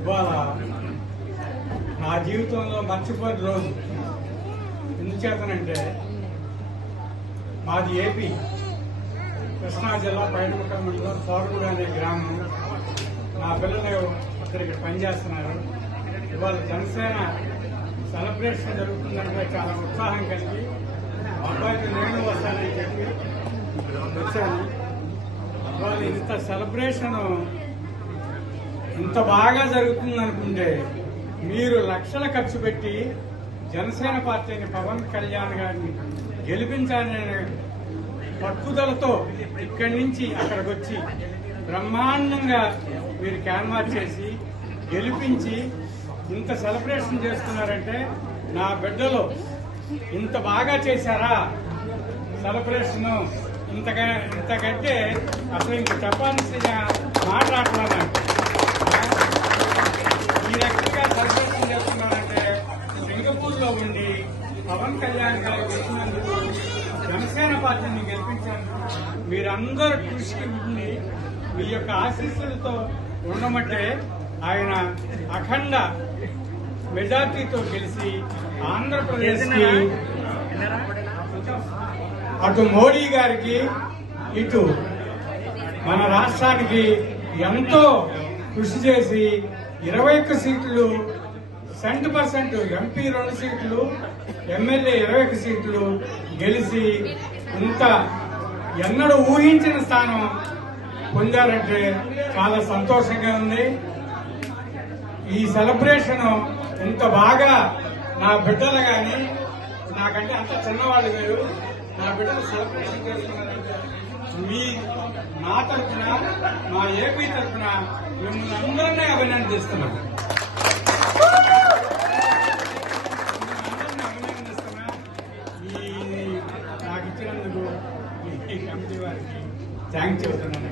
ఇవాళ నా జీవితంలో మర్చిపోయిన రోజు. ఎందుచేతనంటే మాది ఏపీ కృష్ణా జిల్లా పైడిముఖ మండలం సోరగూడ అనే గ్రామం. నా పిల్లలు ఇక్కడ పనిచేస్తున్నారు. ఇవాళ జనసేన సెలబ్రేషన్ జరుగుతుందంటే చాలా ఉత్సాహం కలిగి అబ్బాయికి నేను వస్తానని చెప్పి వచ్చాను. ఇవాళ ఇంత సెలబ్రేషన్ ఇంత బాగా జరుగుతుందనుకుంటే మీరు లక్షల ఖర్చు పెట్టి జనసేన పార్టీని పవన్ కళ్యాణ్ గారిని గెలిపించాలనే పట్టుదలతో ఇక్కడి నుంచి అక్కడికి వచ్చి బ్రహ్మాండంగా మీరు క్యాన్వాస్ చేసి గెలిపించి ఇంత సెలబ్రేషన్ చేస్తున్నారంటే నా బిడ్డలు ఇంత బాగా చేశారా సెలబ్రేషన్. ఇంతకంటే అసలు ఇంక చెప్పాల్సిన మాట్లాడుతున్నాను. ఈ రకంగా సెలబ్రేషన్ చేస్తున్నారంటే సింగపూర్లో ఉండి పవన్ కళ్యాణ్ గారు వచ్చినందుకు జనసేన పార్టీని గెలిపించారు. మీరందరూ కృషి ఉండి మీ యొక్క ఆశీస్సులతో ఉండమంటే ఆయన అఖండ మెజార్టీతో గెలిచి ఆంధ్రప్రదేశ్కి అటు మోడీ గారికి ఇటు మన రాష్ట్రానికి ఎంతో కృషి చేసి 21 సీట్లు 100%, ఎంపీ 2 సీట్లు, ఎమ్మెల్యే 21 సీట్లు గెలిచి ఇంత ఎన్నడూ ఊహించిన స్థానం పొందారంటే చాలా సంతోషంగా ఉంది. ఈ సెలబ్రేషన్ ఇంత బాగా నా బిడ్డలు కానీ నాకంటే అంత చిన్నవాళ్ళు వేరు నా బిడ్డలు సెలబ్రేషన్ చేస్తున్నారంటే నా తరఫున మా ఏపీ తరఫున మిమ్మల్ని అందరినీ అభినందిస్తున్నాను. నాకు ఇచ్చినందుకు ఈ కమిటీ వారికి థ్యాంక్స్ చెబుతున్నాను.